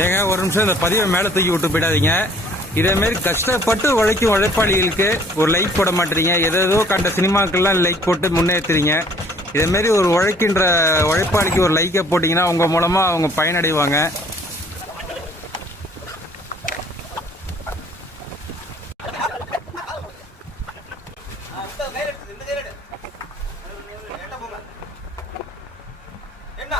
ஏங்க ஒரு நிமிஷம் இந்த பதிவை மேலே தூக்கி விட்டு போயிடாதீங்க. இதேமாரி கஷ்டப்பட்டு உழைக்கும் உழைப்பாளிகளுக்கு ஒரு லைக் போட மாட்டீங்க. ஏதோ கண்ட சினிமாக்கள்லாம் லைக் போட்டு முன்னேற்றுறீங்க. இதேமாரி ஒரு உழைக்கின்ற உழைப்பாளிக்கு ஒரு லைக்கை போட்டிங்கன்னா உங்கள் மூலமாக அவங்க பயனடைவாங்க. என்ன